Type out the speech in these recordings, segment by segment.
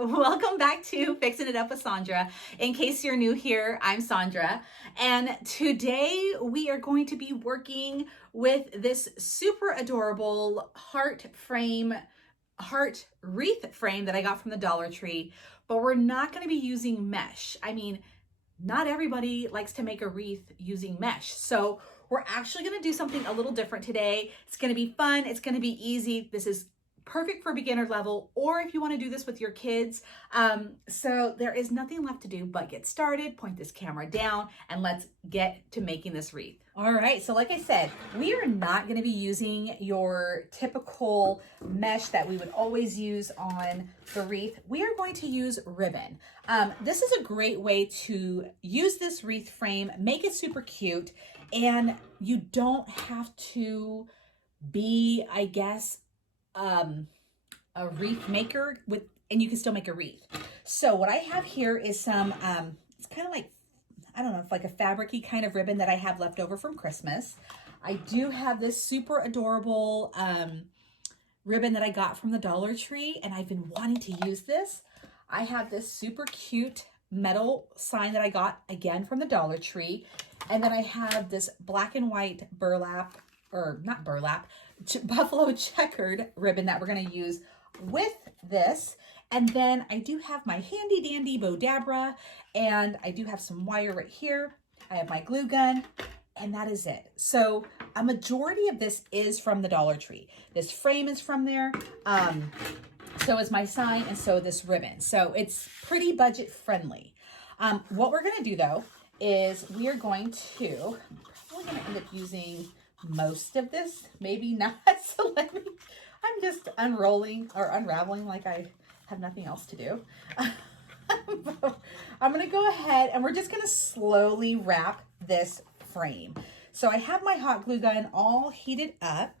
Welcome back to Fixing It Up with Sandra. In case you're new here, I'm Sandra, and today we are going to be working with this super adorable heart wreath frame that I got from the Dollar Tree, but we're not going to be using mesh. I mean, not everybody likes to make a wreath using mesh. So we're actually going to do something a little different today. It's going to be fun. It's going to be easy. This is perfect for beginner level, or if you want to do this with your kids. So there is nothing left to do but get started, point this camera down, and let's get to making this wreath. All right, so like I said, we are not going to be using your typical mesh that we would always use on the wreath. We are going to use ribbon. This is a great way to use this wreath frame, make it super cute, and you don't have to be, I guess, a wreath maker and you can still make a wreath. So what I have here is some, it's kind of like, I don't know, if like a fabric-y kind of ribbon that I have left over from Christmas. I do have this super adorable ribbon that I got from the Dollar Tree, and I've been wanting to use this. I have this super cute metal sign that I got again from the Dollar Tree. And then I have this black and white burlap, or not burlap, buffalo checkered ribbon that we're going to use with this. And then I do have my handy dandy Bodabra, and I do have some wire right here. I have my glue gun, and that is it. So a majority of this is from the Dollar Tree. This frame is from there. So is my sign, and so this ribbon. So it's pretty budget friendly. What we're going to do though is we are going to, I'm probably going to end up using most of this, maybe not. So I'm just unraveling like I have nothing else to do. I'm going to go ahead and we're just going to slowly wrap this frame. So I have my hot glue gun all heated up,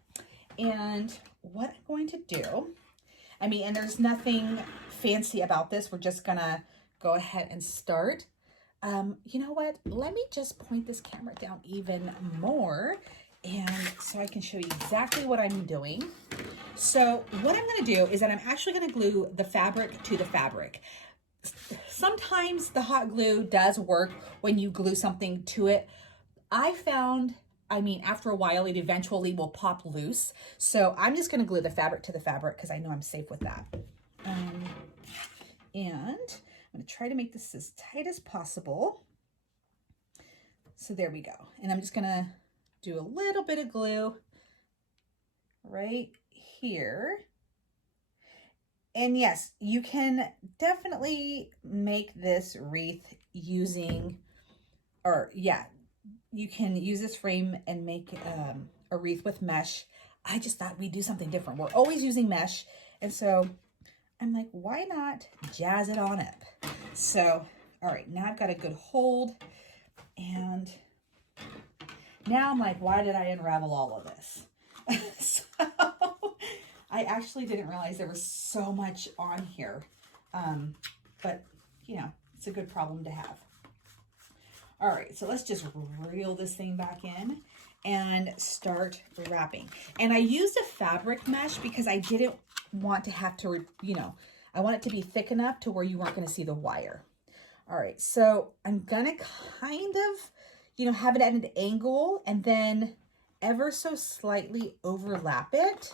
and what I'm going to do, and there's nothing fancy about this. We're just going to go ahead and start. You know what? Let me just point this camera down even more, and so I can show you exactly what I'm doing. So what I'm going to do is that I'm actually going to glue the fabric to the fabric. Sometimes the hot glue does work when you glue something to it. I found, after a while, it eventually will pop loose. So I'm just going to glue the fabric to the fabric because I know I'm safe with that. And I'm going to try to make this as tight as possible. So there we go. And I'm just going to do a little bit of glue right here. And yes, you can definitely make this wreath using, you can use this frame and make a wreath with mesh. I just thought we'd do something different. We're always using mesh. And so I'm like, why not jazz it on up? So, all right, now I've got a good hold. And now I'm like, why did I unravel all of this? So I actually didn't realize there was so much on here. But, it's a good problem to have. All right, so let's just reel this thing back in and start wrapping. And I used a fabric mesh because I didn't want to have to, I want it to be thick enough to where you weren't going to see the wire. All right, so I'm going to kind of, have it at an angle and then ever so slightly overlap it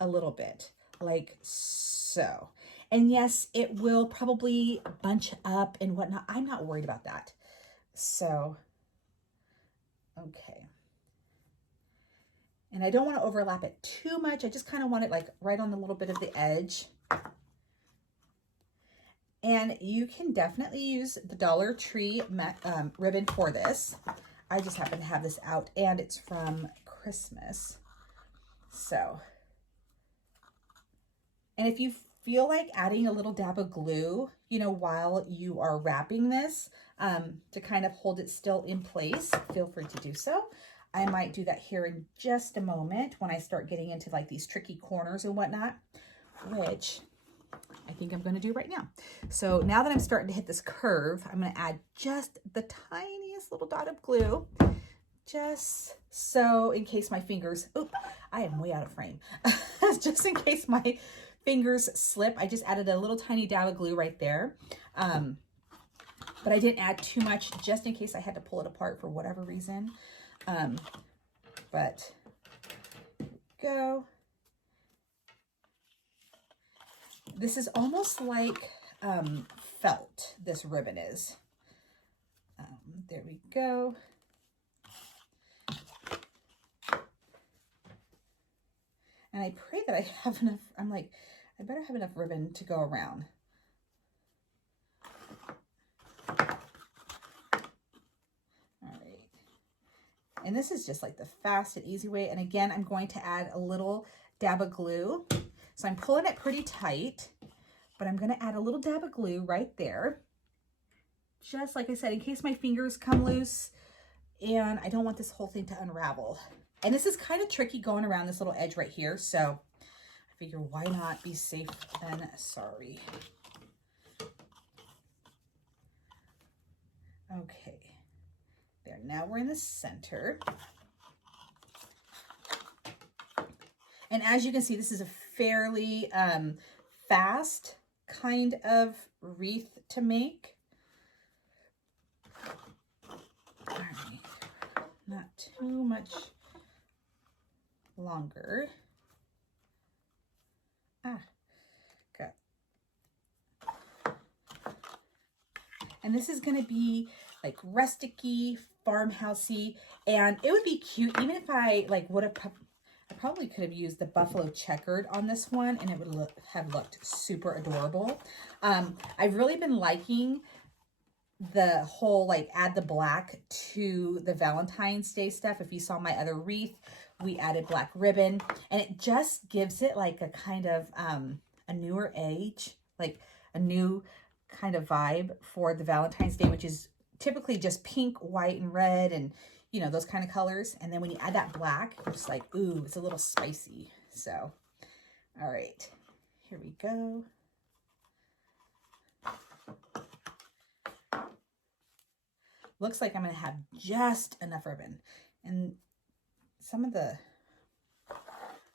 a little bit, like so. And yes, it will probably bunch up and whatnot. I'm not worried about that. So, okay. And I don't want to overlap it too much. I just kind of want it like right on a little bit of the edge. And you can definitely use the Dollar Tree ribbon for this. I just happen to have this out, and it's from Christmas. So, and if you feel like adding a little dab of glue, while you are wrapping this, to kind of hold it still in place, feel free to do so. I might do that here in just a moment when I start getting into like these tricky corners and whatnot, which I think I'm going to do right now. So now that I'm starting to hit this curve, I'm going to add just the tiniest little dot of glue, just so in case my fingers, I am way out of frame, just in case my fingers slip, I just added a little tiny dab of glue right there. But I didn't add too much just in case I had to pull it apart for whatever reason. But go. This is almost like felt, this ribbon is. There we go. And I pray that I have enough, I'm like, I better have enough ribbon to go around. And this is just like the fast and easy way. And again, I'm going to add a little dab of glue. So I'm pulling it pretty tight, but I'm going to add a little dab of glue right there. Just like I said, in case my fingers come loose and I don't want this whole thing to unravel. And this is kind of tricky going around this little edge right here. So I figure why not be safe than sorry. Okay. There, now we're in the center. And as you can see, this is a fairly fast kind of wreath to make. All right, not too much longer. Good. And this is going to be like rusticy, farmhousey, and it would be cute even if I like would have, I probably could have used the buffalo checkered on this one and it would have looked super adorable. I've really been liking the whole like add the black to the Valentine's Day stuff. If you saw my other wreath, we added black ribbon and it just gives it like a kind of a newer age, like a new kind of vibe for the Valentine's Day, which is typically just pink, white, and red, and you know, those kind of colors. And then when you add that black, it's like, ooh, it's a little spicy. So, all right, here we go. Looks like I'm gonna have just enough ribbon. And some of the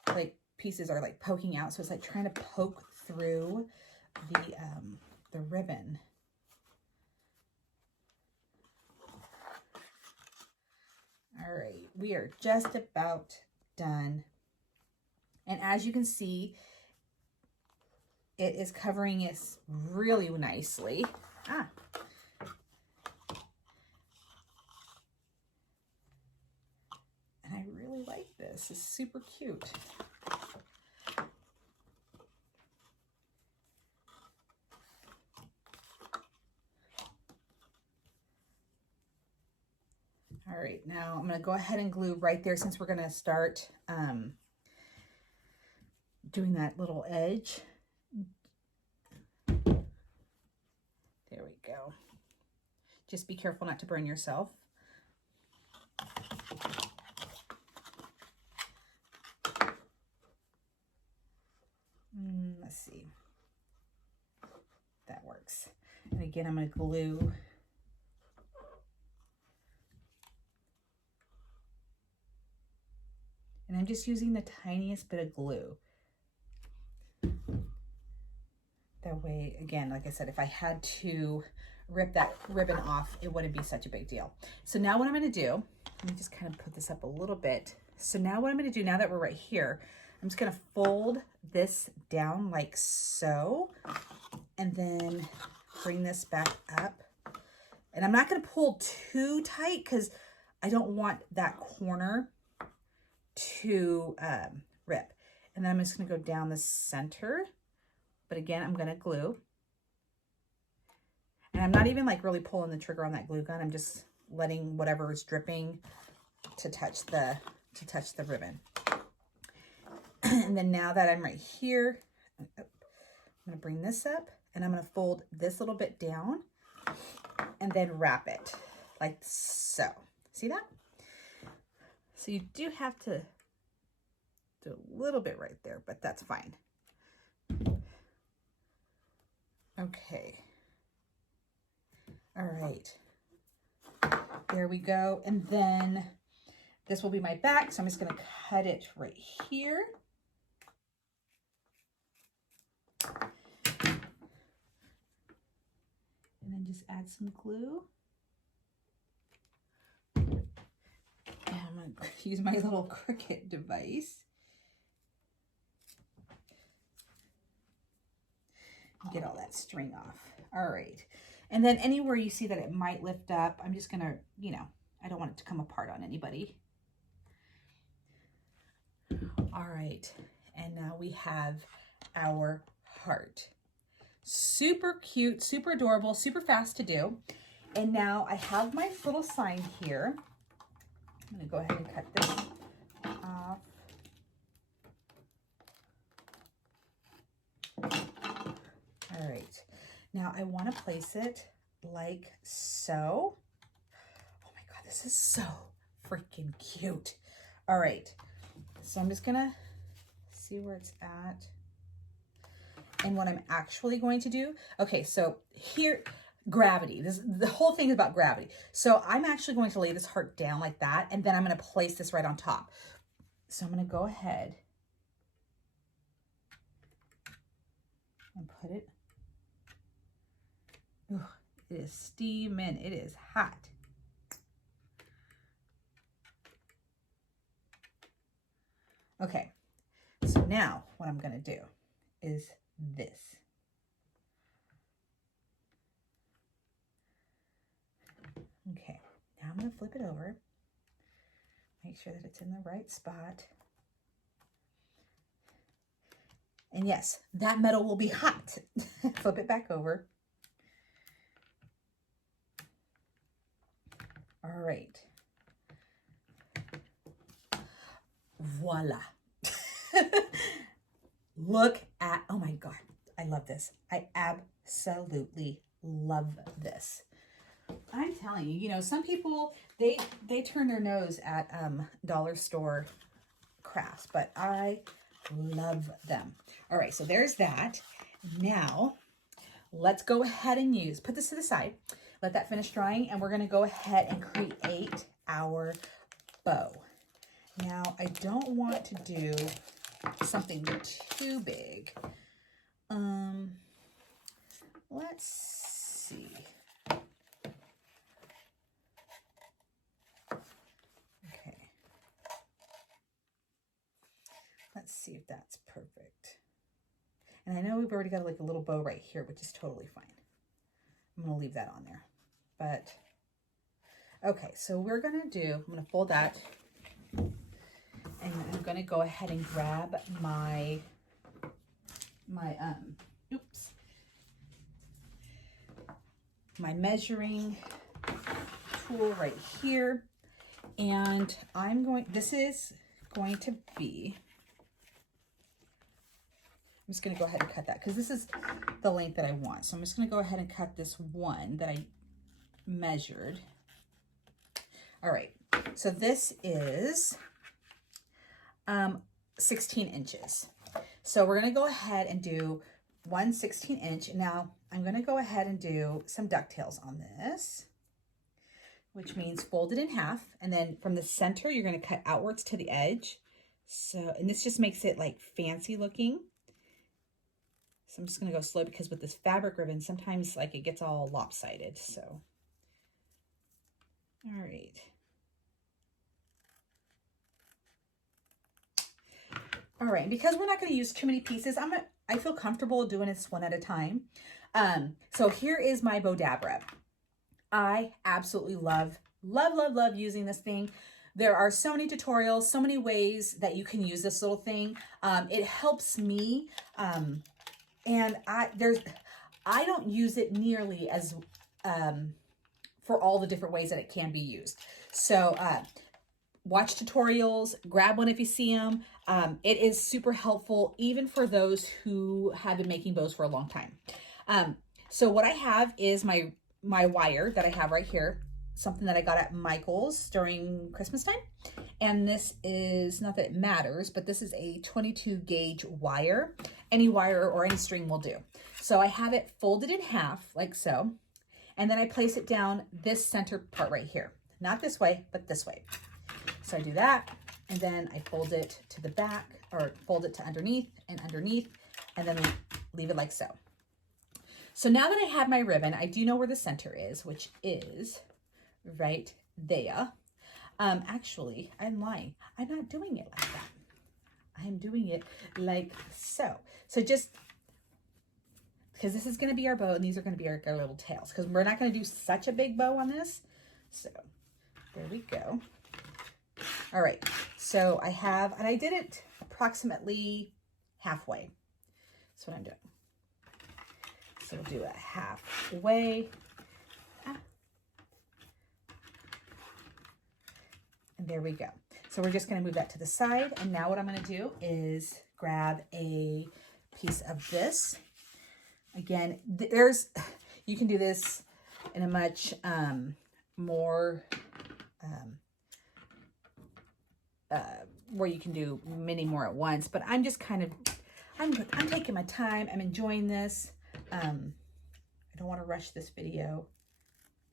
like pieces are like poking out. So it's like trying to poke through the ribbon. All right, we are just about done. And as you can see, it is covering it really nicely. And I really like this. It's super cute. All right, now I'm going to go ahead and glue right there since we're going to start doing that little edge. There we go. Just be careful not to burn yourself. Let's see. That works. And again, I'm going to glue. And I'm just using the tiniest bit of glue. That way, again, like I said, if I had to rip that ribbon off, it wouldn't be such a big deal. So now what I'm going to do, let me just kind of put this up a little bit. So now what I'm going to do, now that we're right here, I'm just going to fold this down like so, and then bring this back up. And I'm not going to pull too tight because I don't want that corner to rip. And then I'm just going to go down the center. But again, I'm going to glue. And I'm not even like really pulling the trigger on that glue gun. I'm just letting whatever is dripping to touch the ribbon. And then now that I'm right here, I'm going to bring this up and I'm going to fold this little bit down and then wrap it like so. See that? So you do have to do a little bit right there, but that's fine. Okay. All right. There we go. And then this will be my back. So I'm just going to cut it right here. And then just add some glue. And I'm going to use my little Cricut device. Get all that string off. All right. And then anywhere you see that it might lift up, I'm just going to, you know, I don't want it to come apart on anybody. All right. And now we have our heart. Super cute, super adorable, super fast to do. And now I have my little sign here. I'm going to go ahead and cut this off. All right, now I want to place it like so. Oh my God, this is so freaking cute. All right, so I'm just gonna see where it's at. And what I'm actually going to do, okay, so here, gravity, the whole thing is about gravity. So I'm actually going to lay this heart down like that, and then I'm gonna place this right on top. So I'm gonna go ahead and put it. Ooh, it is steaming. It is hot. Okay, so now what I'm going to do is this. Okay, now I'm going to flip it over. Make sure that it's in the right spot. And yes, that metal will be hot. Flip it back over. All right. Voila. Look at, oh my God, I love this. I absolutely love this. I'm telling you, you know, some people, they turn their nose at dollar store crafts, but I love them. All right, so there's that. Now, let's go ahead and put this to the side. Let that finish drying, and we're gonna go ahead and create our bow. Now, I don't want to do something too big. Let's see. Okay. Let's see if that's perfect. And I know we've already got like a little bow right here, which is totally fine. I'm gonna leave that on there. But, okay, so we're gonna I'm gonna fold that. And I'm going to go ahead and grab my measuring tool right here. And this is going to be, I'm just going to go ahead and cut that because this is the length that I want. So I'm just going to go ahead and cut this one that I measured. All right, so this is 16 inches. So we're going to go ahead and do 1 16-inch. Now I'm going to go ahead and do some ducktails on this, which means fold it in half. And then from the center, you're going to cut outwards to the edge. So, and this just makes it like fancy looking. So I'm just going to go slow because with this fabric ribbon, sometimes like it gets all lopsided. So, all right. All right, because we're not going to use too many pieces, I feel comfortable doing this one at a time. So here is my bow dab rub. I absolutely love using this thing. There are so many tutorials, so many ways that you can use this little thing. It helps me, and I don't use it nearly as for all the different ways that it can be used. So watch tutorials, grab one if you see them. It is super helpful even for those who have been making bows for a long time. So what I have is my wire that I have right here, something that I got at Michael's during Christmas time. And this is, not that it matters, but this is a 22 gauge wire. Any wire or any string will do. So I have it folded in half like so. And then I place it down this center part right here. Not this way, but this way. So I do that, and then I fold it to the back, or fold it to underneath, and then leave it like so. So now that I have my ribbon, I do know where the center is, which is right there. Actually, I'm lying. I'm not doing it like that. I'm doing it like so. So just, because this is going to be our bow and these are going to be our little tails, because we're not going to do such a big bow on this. So there we go. All right. So I have, and I did it approximately halfway. That's what I'm doing. So we'll do it halfway. And there we go. So we're just going to move that to the side. And now what I'm going to do is grab a piece of this. Again, you can do this in a much more, where you can do many more at once, but I'm just kind of, I'm taking my time. I'm enjoying this. I don't want to rush this video,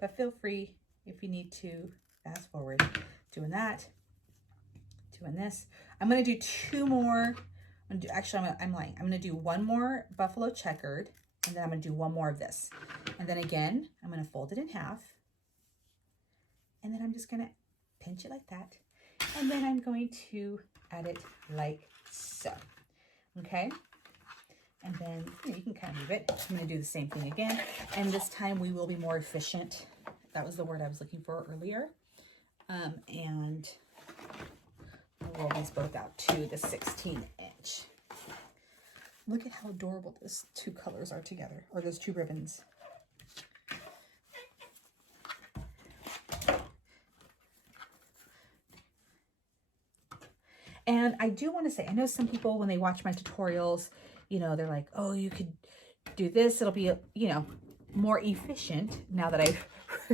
but feel free if you need to fast forward. Doing that, doing this. I'm going to do two more. Actually, I'm lying. I'm going to do one more buffalo checkered, and then I'm going to do one more of this. And then again, I'm going to fold it in half. And then I'm just going to pinch it like that. And then I'm going to add it like so. Okay? And then you can kind of move it. I'm going to do the same thing again. And this time we will be more efficient. That was the word I was looking for earlier. And we'll roll these both out to the 16-inch. Look at how adorable those two colors are together, or those two ribbons. And I do want to say, I know some people, when they watch my tutorials, you know, they're like, oh, you could do this. It'll be, you know, more efficient, now that I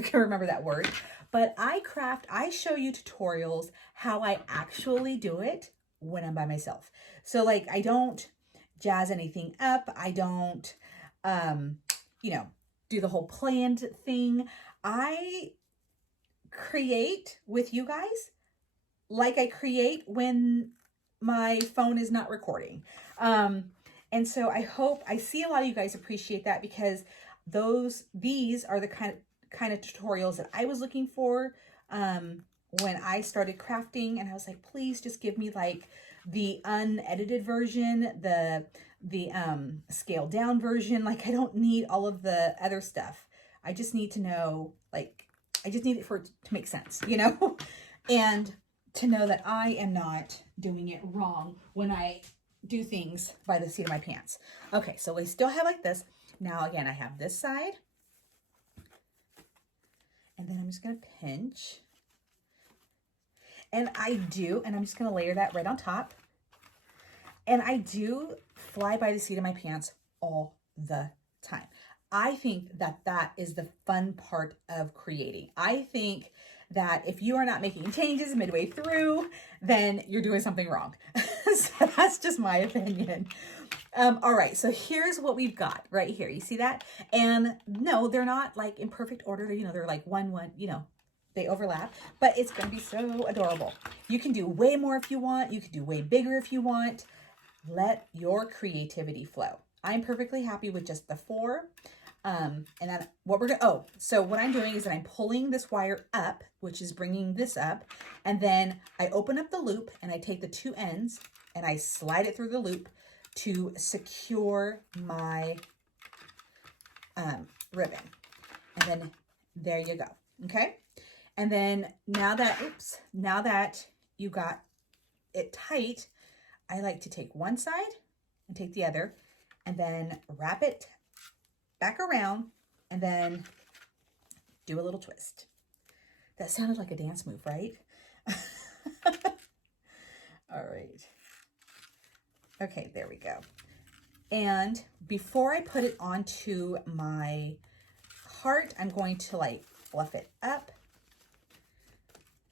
can remember that word. But I show you tutorials how I actually do it when I'm by myself. So like, I don't jazz anything up. I don't, you know, do the whole planned thing. I create with you guys like I create when my phone is not recording. And so I see a lot of you guys appreciate that, because these are the kind of tutorials that I was looking for when I started crafting, and I was like, please just give me like the unedited version, the scaled down version. Like, I don't need all of the other stuff. I just need to know, like, I just need it for it to make sense, you know, and to know that I am not doing it wrong when I do things by the seat of my pants. Okay, so we still have like this. Now again, I have this side. And then I'm just going to pinch. And I'm just going to layer that right on top. And I do fly by the seat of my pants all the time. I think that that is the fun part of creating. I think that if you are not making changes midway through, then you're doing something wrong. So that's just my opinion. All right, so here's what we've got right here. You see that? And no, they're not like in perfect order. You know, they're like one, you know, they overlap, but it's going to be so adorable. You can do way more if you want. You can do way bigger if you want. Let your creativity flow. I'm perfectly happy with just the 4. And then so what I'm doing is that I'm pulling this wire up, which is bringing this up. And then I open up the loop and I take the 2 ends and I slide it through the loop to secure my ribbon. And then there you go. Okay. And then now that you got it tight, I like to take one side and take the other and then wrap it back around and then do a little twist. That sounded like a dance move, right? All right. Okay, there we go. And before I put it onto my heart, I'm going to like fluff it up.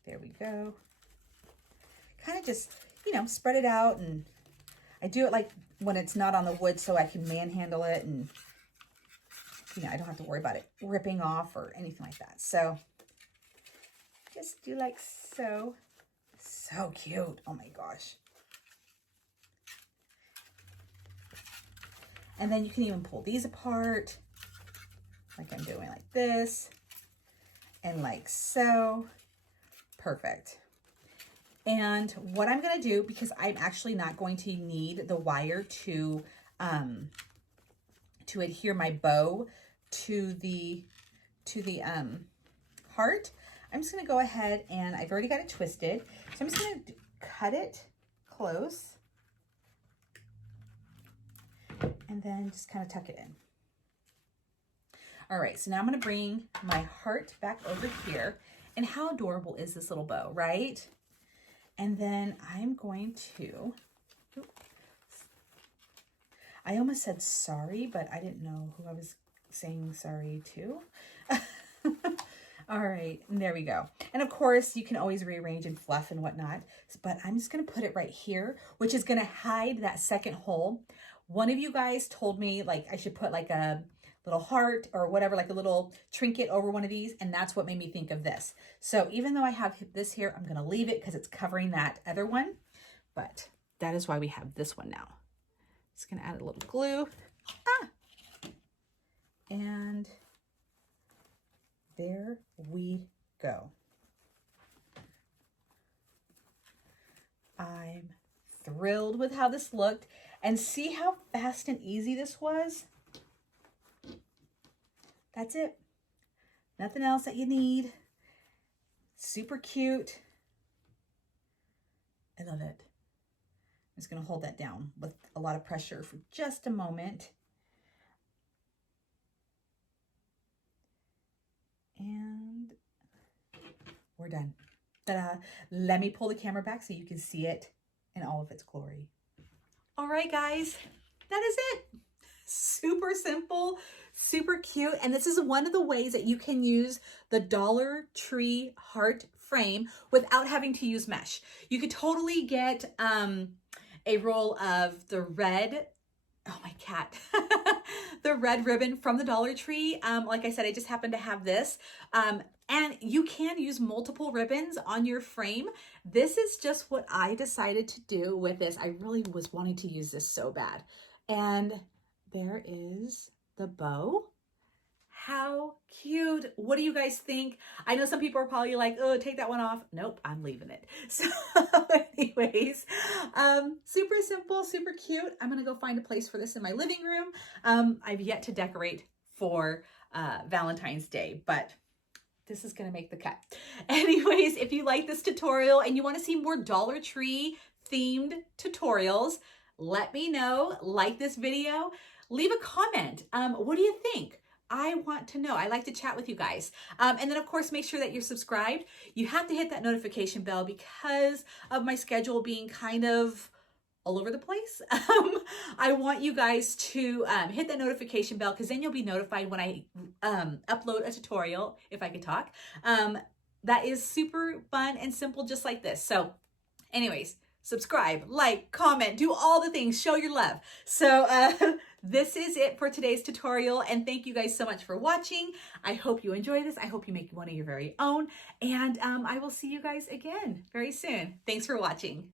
There we go. Kind of just, you know, spread it out, and I do it like when it's not on the wood so I can manhandle it, and you know, I don't have to worry about it ripping off or anything like that. So just do like so. So cute. Oh my gosh. And then you can even pull these apart, like I'm doing like this, and like so. Perfect. And what I'm gonna do, because I'm actually not going to need the wire to adhere my bow to the heart, I'm just gonna go ahead and I've already got it twisted. So I'm just gonna cut it close and then just kind of tuck it in. All right, so now I'm gonna bring my heart back over here. And how adorable is this little bow, right? And then I'm going to, I almost said sorry, but I didn't know who I was saying sorry to. All right, and there we go. And of course, you can always rearrange and fluff and whatnot, but I'm just gonna put it right here, which is gonna hide that second hole. One of you guys told me like I should put like a little heart or whatever, like a little trinket over one of these, and that's what made me think of this. So even though I have this here, I'm gonna leave it because it's covering that other one, but that is why we have this one now. Just gonna add a little glue. And there we go. I'm thrilled with how this looked, and see how fast and easy this was? That's it. Nothing else that you need. Super cute. I love it. I'm just gonna hold that down with a lot of pressure for just a moment. And we're done. Ta-da. Let me pull the camera back so you can see it in all of its glory. All right, guys, that is it. Super simple, super cute. And this is one of the ways that you can use the Dollar Tree heart frame without having to use mesh. You could totally get a roll of the red, oh my cat, the red ribbon from the Dollar Tree. Like I said, I just happen to have this. And you can use multiple ribbons on your frame. This is just what I decided to do with this. I really was wanting to use this so bad. And there is the bow. How cute. What do you guys think? I know some people are probably like, oh, take that one off. Nope, I'm leaving it. So anyways, super simple, super cute. I'm gonna go find a place for this in my living room. I've yet to decorate for Valentine's Day, but this is gonna make the cut. Anyways, if you like this tutorial and you wanna see more Dollar Tree themed tutorials, let me know. Like this video, leave a comment. What do you think? I want to know. I like to chat with you guys. And then of course, make sure that you're subscribed. You have to hit that notification bell because of my schedule being kind of all over the place. I want you guys to hit that notification bell because then you'll be notified when I upload a tutorial, if I could talk. That is super fun and simple, just like this. So anyways, subscribe, like, comment, do all the things, show your love. So this is it for today's tutorial. And thank you guys so much for watching. I hope you enjoy this. I hope you make one of your very own. And I will see you guys again very soon. Thanks for watching.